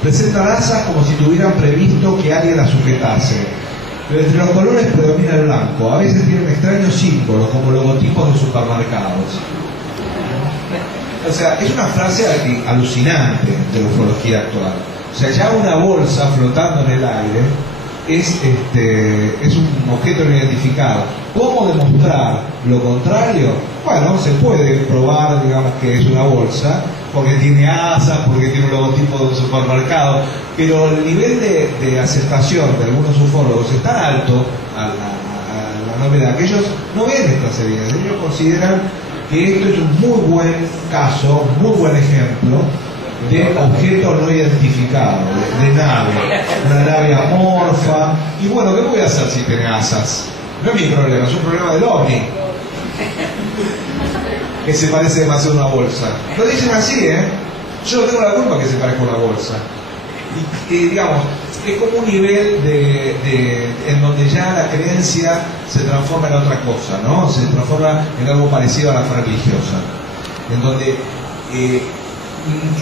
presentan asas como si tuvieran previsto que alguien las sujetase, pero entre los colores predomina el blanco, a veces tienen extraños símbolos como logotipos de supermercados. O sea, es una frase alucinante de la ufología actual. O sea, ya una bolsa flotando en el aire es un objeto no identificado. ¿Cómo demostrar lo contrario? Bueno, se puede probar, digamos, que es una bolsa, porque tiene asas, porque tiene un logotipo de un supermercado, pero el nivel de aceptación de algunos ufólogos es tan alto a la novedad que ellos no ven estas evidencias. Ellos consideran que esto es un muy buen caso, muy buen ejemplo de objeto no identificado, de nave, una nave amorfa. Y bueno, ¿qué voy a hacer si tiene asas? No es mi problema, es un problema del ovni, que se parece demasiado a una bolsa. Lo dicen así, ¿eh? Yo no tengo la culpa que se parezca a una bolsa. Y digamos, es como un nivel en donde ya la creencia se transforma en otra cosa, ¿no? Se transforma en algo parecido a la fe religiosa, en donde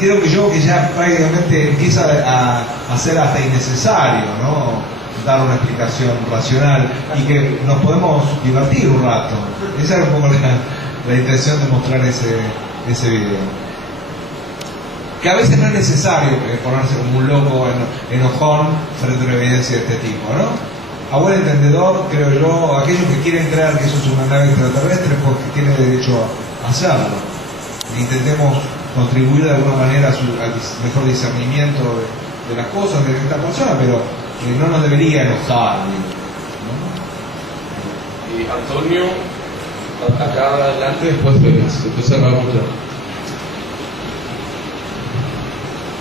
creo que ya prácticamente empieza a ser hasta innecesario, ¿no? Dar una explicación racional y que nos podemos divertir un rato. Esa era un poco la intención de mostrar ese video. Que a veces no es necesario ponerse como un loco enojón frente a una evidencia de este tipo, ¿no? A buen entendedor, creo yo, aquellos que quieren creer que eso es una nave extraterrestre, porque tienen derecho a hacerlo. Intentemos contribuir de alguna manera al mejor discernimiento de las cosas de esta persona, pero no nos debería enojar, ¿no? Y Antonio, acá adelante, después cerramos ya.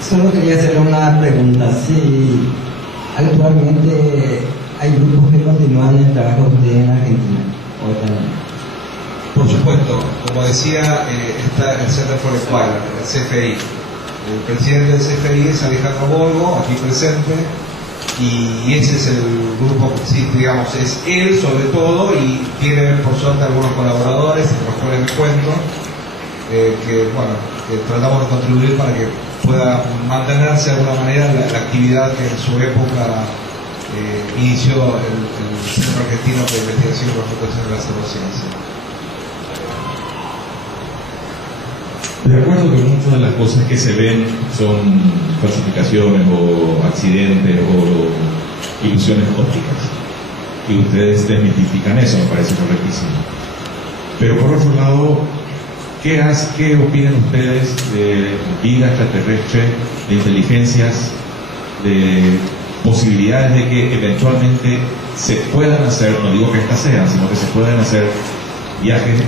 Solo quería hacerle una pregunta. Si actualmente hay grupos que continúan el trabajo de usted en Argentina, o también. Por supuesto, como decía, está el Center for Inquiry, el CFI. El presidente del CFI es Alejandro Borgo, aquí presente, y ese es el grupo, sí, digamos, es él sobre todo, y tiene por suerte algunos colaboradores, entre los cuales me cuento, que tratamos de contribuir para que pueda mantenerse de alguna manera la actividad que en su época inició el Centro Argentino de Investigación y Refutación de la Pseudociencia. De acuerdo que muchas de las cosas que se ven son falsificaciones o accidentes o ilusiones ópticas, y ustedes desmitifican eso, me parece correctísimo. Pero por otro lado, ¿qué opinan ustedes de vida extraterrestre, de inteligencias, de posibilidades de que eventualmente se puedan hacer, no digo que estas sean, sino que se puedan hacer viajes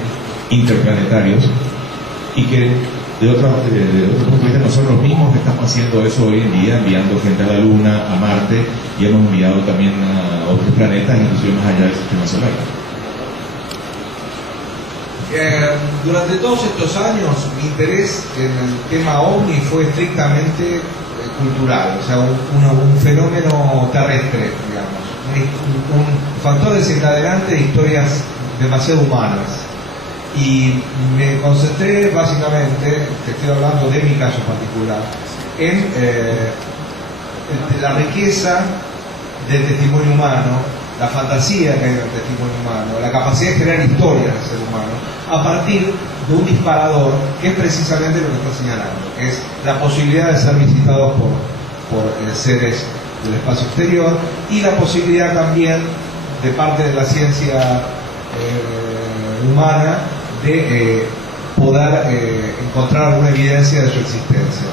interplanetarios, y que de otro punto de vista no son los mismos que estamos haciendo eso hoy en día, enviando gente a la Luna, a Marte, y hemos enviado también a otros planetas, inclusive más allá del sistema solar? Durante todos estos años mi interés en el tema OVNI fue estrictamente cultural, o sea, un fenómeno terrestre, digamos, un factor desencadenante de historias demasiado humanas. Y me concentré básicamente, te estoy hablando de mi caso particular, en la riqueza del testimonio humano la fantasía que hay en el testimonio humano, la capacidad de crear historias del ser humano, a partir de un disparador que es precisamente lo que está señalando, que es la posibilidad de ser visitados por seres del espacio exterior, y la posibilidad también de parte de la ciencia humana de poder encontrar alguna evidencia de su existencia.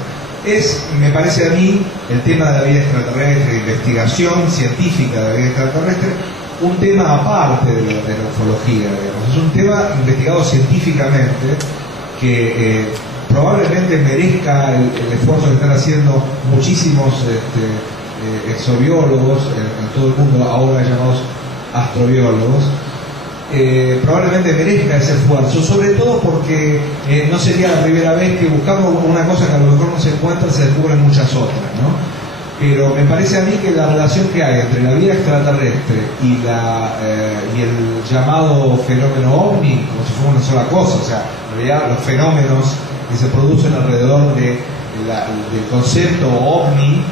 Es, me parece a mí, el tema de la vida extraterrestre, investigación científica de la vida extraterrestre, un tema aparte de la ufología, digamos. Es un tema investigado científicamente que probablemente merezca el esfuerzo que están haciendo muchísimos exobiólogos en todo el mundo, ahora llamados astrobiólogos. Probablemente merezca ese esfuerzo, sobre todo porque no sería la primera vez que buscamos una cosa que a lo mejor no se encuentra, se descubren muchas otras, ¿no? Pero me parece a mí que la relación que hay entre la vida extraterrestre y el llamado fenómeno ovni, como si fuera una sola cosa, o sea, en realidad los fenómenos que se producen alrededor del concepto ovni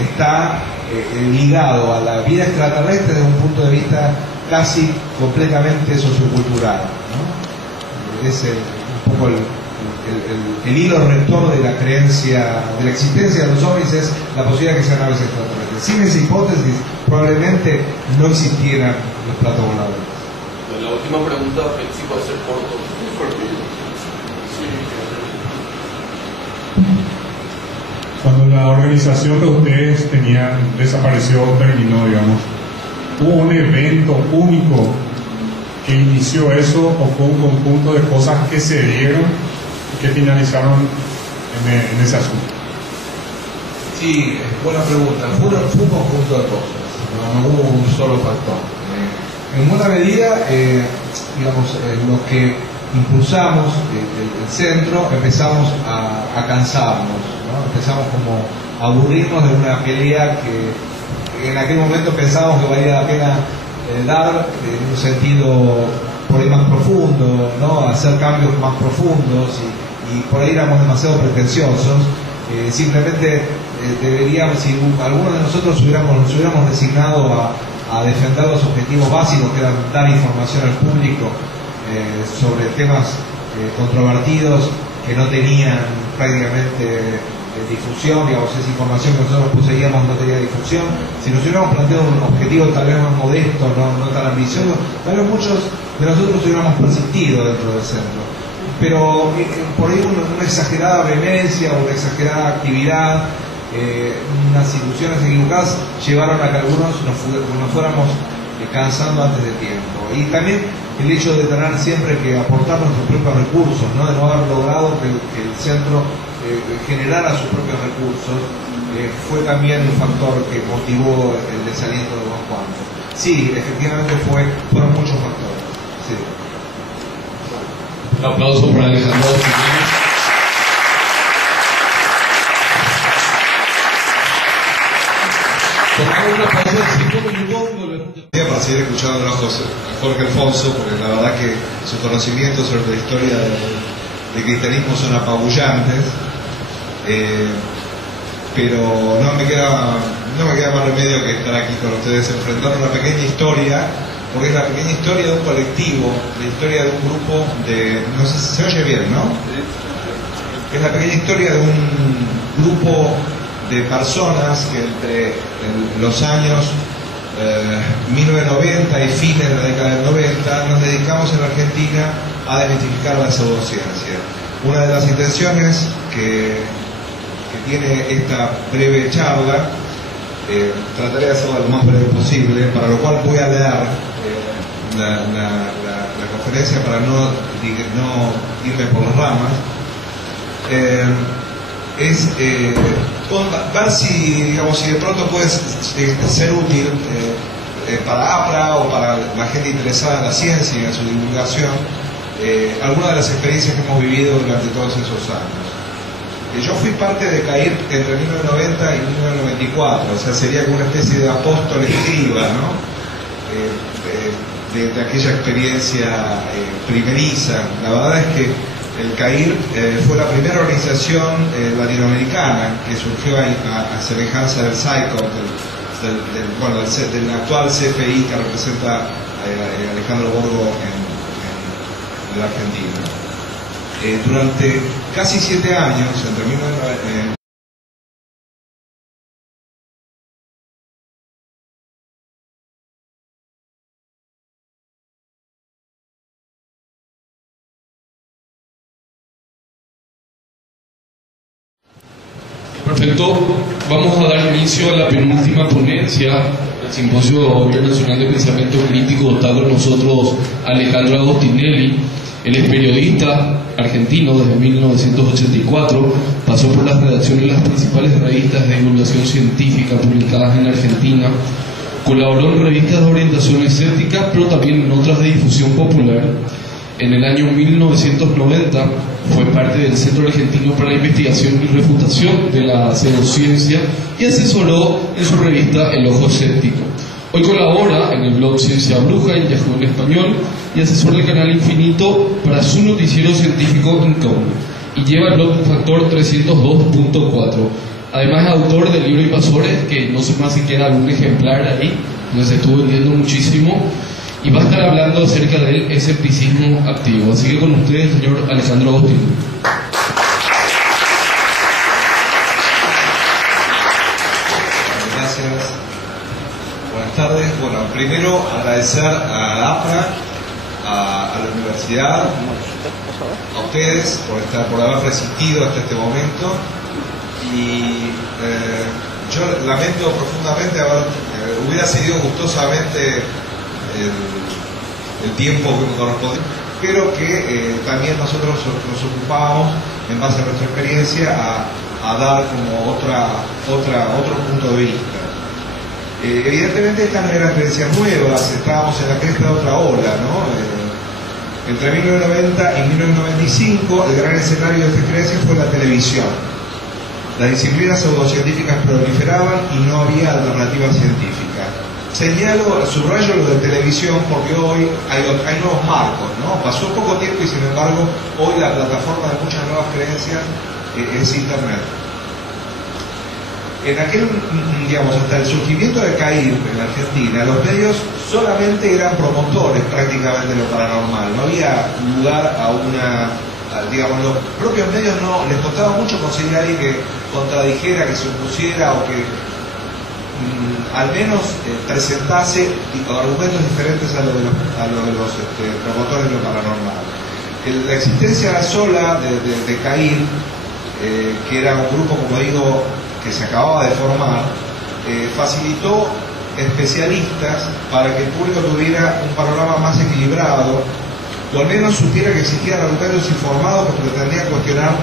está ligado a la vida extraterrestre desde un punto de vista casi completamente sociocultural, ¿no? Es un poco el hilo rector de la creencia, de la existencia de los ovnis, es la posibilidad de que sean naves extraterrestres. Sin esa hipótesis, probablemente no existieran los platos voladores. La última pregunta, sí puede ser corto. Cuando la organización que ustedes tenían desapareció, terminó, digamos, ¿hubo un evento único que inició eso o fue un conjunto de cosas que se dieron y que finalizaron en ese asunto? Sí, buena pregunta. Fue un conjunto de cosas, no hubo un solo factor. En buena medida, digamos, los que impulsamos el centro empezamos a cansarnos, ¿no? Empezamos como a aburrirnos de una pelea que en aquel momento pensábamos que valía la pena dar en un sentido por ahí más profundo, ¿no? Hacer cambios más profundos, y por ahí éramos demasiado pretenciosos. Simplemente deberíamos, si algunos de nosotros nos hubiéramos resignado a defender los objetivos básicos, que eran dar información al público sobre temas controvertidos que no tenían prácticamente difusión, digamos, esa información que nosotros poseíamos no tenía difusión. Si nos hubiéramos planteado un objetivo tal vez más modesto, no tan ambicioso, tal vez muchos de nosotros hubiéramos persistido dentro del centro. Pero por ahí una exagerada vehemencia o una exagerada actividad, unas ilusiones equivocadas llevaron a que algunos nos fuéramos cansando antes de tiempo. Y también el hecho de tener siempre que aportar nuestros propios recursos, ¿no? De no haber logrado que el centro generara sus propios recursos, fue también un factor que motivó el desaliento de unos cuantos. Sí, efectivamente fueron muchos factores. Sí. Un aplauso para Alejandro. Para seguir escuchando a Jorge Alfonso, porque la verdad que sus conocimientos sobre la historia del cristianismo son apabullantes, pero no me queda más remedio que estar aquí con ustedes enfrentando una pequeña historia, porque es la pequeña historia de un colectivo, la historia de un grupo de, no sé si se oye bien, ¿no? Es la pequeña historia de un grupo de personas que entre los años 1990 y fines de la década del 90 nos dedicamos en la Argentina a desmitificar la pseudociencia. Una de las intenciones que tiene esta breve charla, trataré de hacerla lo más breve posible, para lo cual voy a leer la conferencia para no irme por las ramas. Es ver si de pronto puede ser útil para APRA o para la gente interesada en la ciencia y en su divulgación, algunas de las experiencias que hemos vivido durante todos esos años. Yo fui parte de CAIR entre 1990 y 1994, o sea, sería como una especie de apóstol escriba, ¿no? De aquella experiencia primeriza. La verdad es que el CAIR fue la primera organización latinoamericana que surgió a semejanza del SAICOP, del del actual CFI que representa Alejandro Borgo en la Argentina. Durante casi 7 años, entre 1990, Perfecto, vamos a dar inicio a la penúltima ponencia del Simposio Internacional de Pensamiento Crítico. Está con nosotros Alejandro Agostinelli. Él es periodista argentino desde 1984, pasó por las redacciones de las principales revistas de divulgación científica publicadas en Argentina, colaboró en revistas de orientación escéptica, pero también en otras de difusión popular. En el año 1990 fue parte del Centro Argentino para la Investigación y Refutación de la Pseudociencia y asesoró en su revista El Ojo Escéptico. Hoy colabora en el blog Ciencia Bruja en Yahoo en español y asesora el canal Infinito para su noticiero científico Income y lleva el blog Factor 302.4. Además es autor del libro Invasores, que no sé más si queda algún ejemplar ahí, donde se estuvo vendiendo muchísimo, y va a estar hablando acerca del escepticismo activo. Así que con ustedes, señor Alejandro Agostinelli. Gracias. Buenas tardes. Bueno, primero agradecer a la APRA, a la universidad, a ustedes por haber resistido hasta este momento, y yo lamento profundamente hubiera seguido gustosamente el tiempo que me corresponde, pero que también nosotros nos ocupamos en base a nuestra experiencia a dar como otro punto de vista. Evidentemente estas no eran experiencias nuevas, estábamos en la cresta de otra ola, ¿no? Entre 1990 y 1995 el gran escenario de esta experiencia fue la televisión. Las disciplinas pseudocientíficas proliferaban y no había alternativa científica. Subrayo lo de televisión porque hoy hay nuevos marcos, ¿no? Pasó poco tiempo y sin embargo hoy la plataforma de muchas nuevas creencias es Internet. En aquel, hasta el surgimiento de CAIR en la Argentina, los medios solamente eran promotores prácticamente de lo paranormal, no había lugar los propios medios no les costaba mucho conseguir a alguien que contradijera, que se opusiera o que al menos presentase argumentos diferentes a lo de los promotores de lo paranormal. La existencia sola de CAIR, que era un grupo, como digo, que se acababa de formar, facilitó especialistas para que el público tuviera un panorama más equilibrado, o al menos supiera que existían argumentos informados que pretendían cuestionar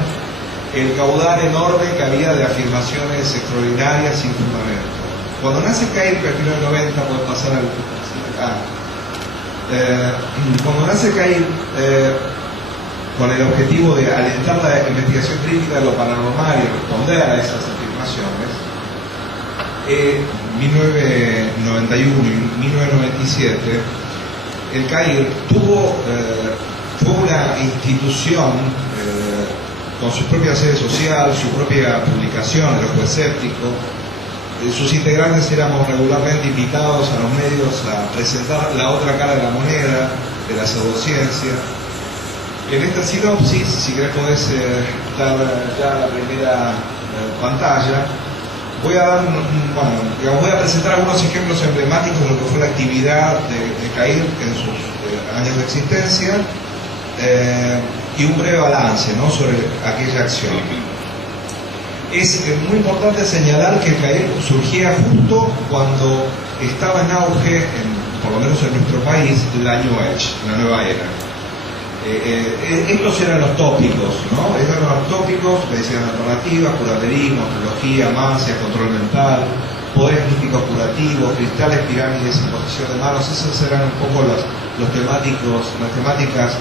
el caudal enorme que había de afirmaciones extraordinarias sin fundamento. Cuando nace CAIR, que en 1990 puede pasar cuando nace CAIR, con el objetivo de alentar la investigación crítica de lo paranormal y responder a esas afirmaciones, en 1991 y 1997, el CAIR fue una institución con su propia sede social, su propia publicación, El Ojo Escéptico. Sus integrantes éramos regularmente invitados a los medios a presentar la otra cara de la moneda, de la pseudociencia. En esta sinopsis, si querés podés dar ya la primera pantalla, voy a presentar algunos ejemplos emblemáticos de lo que fue la actividad de CAIR en sus años de existencia, y un breve balance, ¿no?, sobre aquella acción. Es muy importante señalar que el CAIR surgía justo cuando estaba en auge, por lo menos en nuestro país, la New Age, la nueva era. Estos eran los tópicos, ¿no? Estos eran los tópicos: medicina alternativa, curaterismo, astrología, magia, control mental, poderes místicos curativos, cristales, pirámides, imposición de manos. Esas eran un poco las temáticas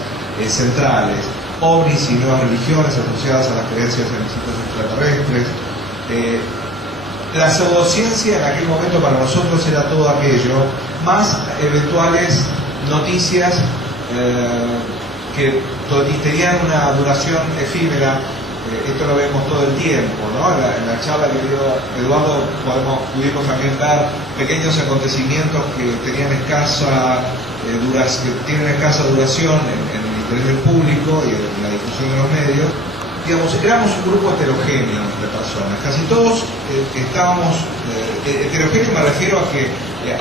centrales. OVNIs y nuevas religiones asociadas a las creencias en visitas extraterrestres. La pseudociencia en aquel momento para nosotros era todo aquello, más eventuales noticias que tenían una duración efímera, esto lo vemos todo el tiempo, ¿no? En la charla que dio Eduardo pudimos también ver pequeños acontecimientos que tenían escasa duración en el interés del público y en la difusión de los medios. Digamos, éramos un grupo heterogéneo de personas, casi todos estábamos, heterogéneo me refiero a que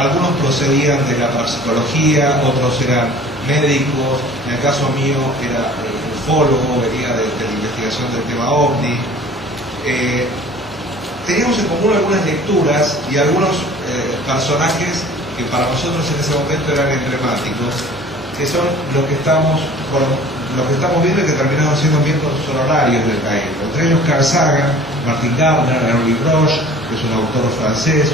algunos procedían de la parapsicología, otros eran médicos, en el caso mío era ufólogo, venía de la investigación del tema OVNI. Teníamos en común algunas lecturas y algunos personajes que para nosotros en ese momento eran emblemáticos, que son lo que estamos viendo y que terminaron siendo miembros honorarios del CAIR. Entre ellos Carl Sagan, Martin Gardner, Henri Broche, que es un autor francés,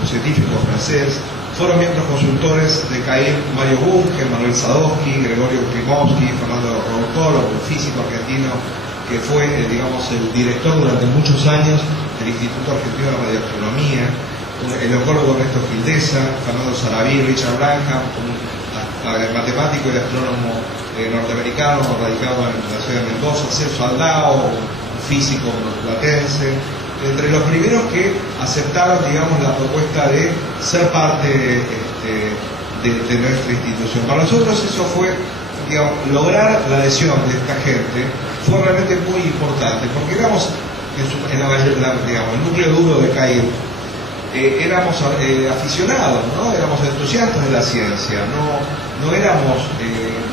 un científico francés. Fueron miembros consultores de CAIR Mario Bunge, Manuel Sadowski, Gregorio Klimovsky, Fernando Routolo, un físico argentino que fue, digamos, el director durante muchos años del Instituto Argentino de Radioastronomía, el oncólogo Ernesto Gildesa, Fernando Sarabí, Richard Branham, un matemático y astrónomo norteamericano radicado en la ciudad de Mendoza, Celso Aldao, un físico platense, entre los primeros que aceptaron, digamos, la propuesta de ser parte de nuestra institución. Para nosotros eso fue, digamos, lograr la adhesión de esta gente fue realmente muy importante, porque éramos, digamos, el núcleo duro de CAIR, éramos aficionados, ¿no? Éramos entusiastas de la ciencia, no éramos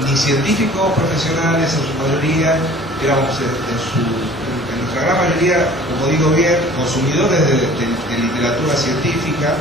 ni científicos profesionales en su mayoría, éramos en nuestra gran mayoría, como digo bien, consumidores de literatura científica.